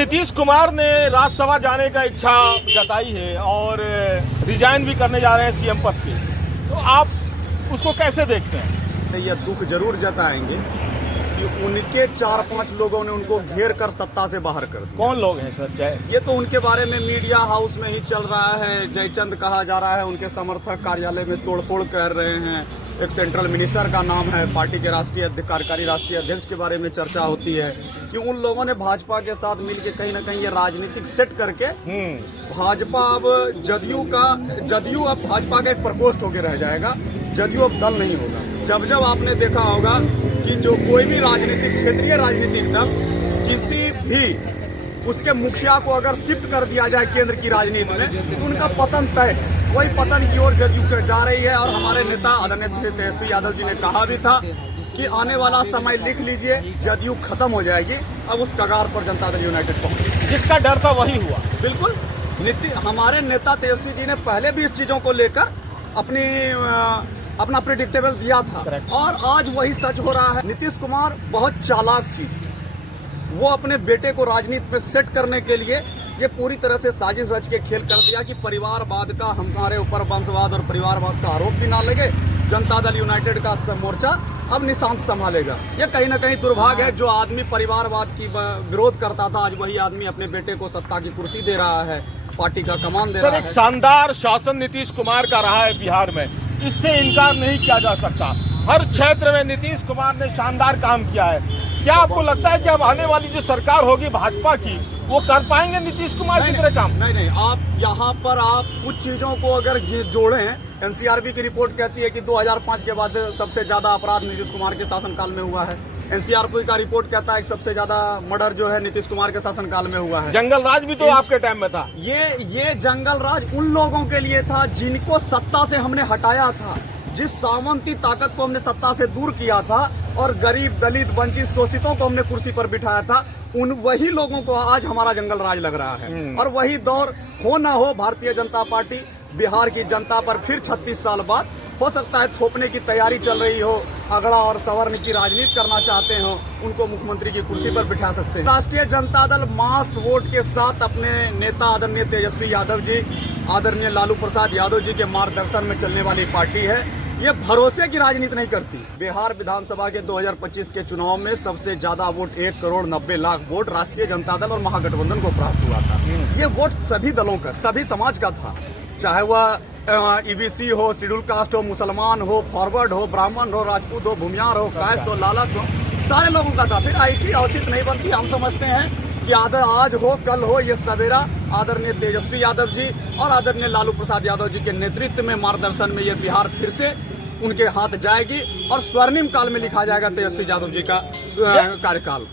नीतीश कुमार ने राज्यसभा जाने का इच्छा जताई है और रिजाइन भी करने जा रहे हैं सीएम पद के, तो आप उसको कैसे देखते हैं? ये दुख जरूर जताएंगे कि उनके 4-5 लोगों ने उनको घेर कर सत्ता से बाहर कर दिया। कौन लोग हैं सर? क्या ये तो उनके बारे में मीडिया हाउस में ही चल रहा है, जयचंद कहा जा रहा है, उनके समर्थक कार्यालय में तोड़फोड़ कर रहे हैं। एक सेंट्रल मिनिस्टर का नाम है, पार्टी के कार्यकारी राष्ट्रीय अध्यक्ष के बारे में चर्चा होती है कि उन लोगों ने भाजपा के साथ मिलकर कहीं ना कहीं ये राजनीतिक सेट करके भाजपा अब जदयू अब भाजपा का एक प्रकोष्ठ होकर रह जाएगा, जदयू अब दल नहीं होगा। जब आपने देखा होगा कि जो कोई भी क्षेत्रीय राजनीतिक दल किसी भी उसके मुखिया को अगर शिफ्ट कर दिया जाए केंद्र की राजनीति में, तो उनका पतन तय, कोई पतन की ओर जदयू कर जा रही है। और हमारे नेता आदरणीय तेजस्वी यादव जी ने कहा भी था कि आने वाला समय लिख लीजिए, जदयू खत्म हो जाएगी, अब उस कगार पर जनता दल यूनाइटेड पहुंची। जिसका डर था वही हुआ। बिल्कुल, हमारे नेता तेजस्वी जी ने पहले भी इस चीजों को लेकर अपना प्रेडिक्टेबल दिया था और आज वही सच हो रहा है। नीतीश कुमार बहुत चालाक थी, वो अपने बेटे को राजनीति में सेट करने के लिए ये पूरी तरह से साजिश रच के खेल कर दिया कि परिवारवाद का हमारे ऊपर वंशवाद और परिवारवाद का आरोप भी ना लगे। जनता दल यूनाइटेड का मोर्चा अब निशांत संभालेगा। ये कहीं ना कहीं दुर्भाग्य है, जो आदमी परिवारवाद की विरोध करता था, आज वही आदमी अपने बेटे को सत्ता की कुर्सी दे रहा है, पार्टी का कमान दे रहा है। एक शानदार शासन नीतीश कुमार का रहा है बिहार में, इससे इनकार नहीं किया जा सकता। हर क्षेत्र में नीतीश कुमार ने शानदार काम किया है। क्या आपको लगता है कि अब आने वाली जो सरकार होगी भाजपा की, वो कर पाएंगे नीतीश कुमार की तरह काम? नहीं, आप यहाँ पर आप कुछ चीजों को अगर जोड़ें, एनसीआरबी की रिपोर्ट कहती है कि 2005 के बाद सबसे ज्यादा अपराध नीतीश कुमार के शासनकाल में हुआ है। एनसीआरबी का रिपोर्ट कहता है कि सबसे ज्यादा मर्डर जो है नीतीश कुमार के शासनकाल में हुआ है। जंगल राज भी तो आपके टाइम में था। ये जंगल राज उन लोगों के लिए था जिनको सत्ता से हमने हटाया था, जिस सामंती ताकत को हमने सत्ता से दूर किया था और गरीब दलित वंचित शोषितों को हमने कुर्सी पर बिठाया था। उन वही लोगों को आज हमारा जंगल राज लग रहा है। और वही दौर हो ना हो, भारतीय जनता पार्टी बिहार की जनता पर फिर 36 साल बाद हो सकता है थोपने की तैयारी चल रही हो, अगड़ा और सवर्ण की राजनीति करना चाहते हो, उनको मुख्यमंत्री की कुर्सी पर बिठा सकते हैं। राष्ट्रीय जनता दल मास वोट के साथ अपने नेता आदरणीय तेजस्वी यादव जी, आदरणीय लालू प्रसाद यादव जी के मार्गदर्शन में चलने वाली पार्टी है। ये भरोसे की राजनीति नहीं करती। बिहार विधानसभा के 2025 के चुनाव में सबसे ज्यादा वोट 1,90,00,000 वोट राष्ट्रीय जनता दल और महागठबंधन को प्राप्त हुआ था। ये वोट सभी दलों का, सभी समाज का था, चाहे वह ईबीसी हो, शेड्यूल कास्ट हो, मुसलमान हो, फॉरवर्ड हो, ब्राह्मण हो, राजपूत हो, भूमियार हो, कास्ट हो, लालच हो, सारे लोगों का था। फिर ऐसी औचित नहीं बनती। हम समझते हैं कि आज हो कल हो, ये सवेरा आदरणीय तेजस्वी यादव जी और आदरणीय लालू प्रसाद यादव जी के नेतृत्व में मार्गदर्शन में ये बिहार फिर से उनके हाथ जाएगी और स्वर्णिम काल में लिखा जाएगा तेजस्वी यादव जी का कार्यकाल।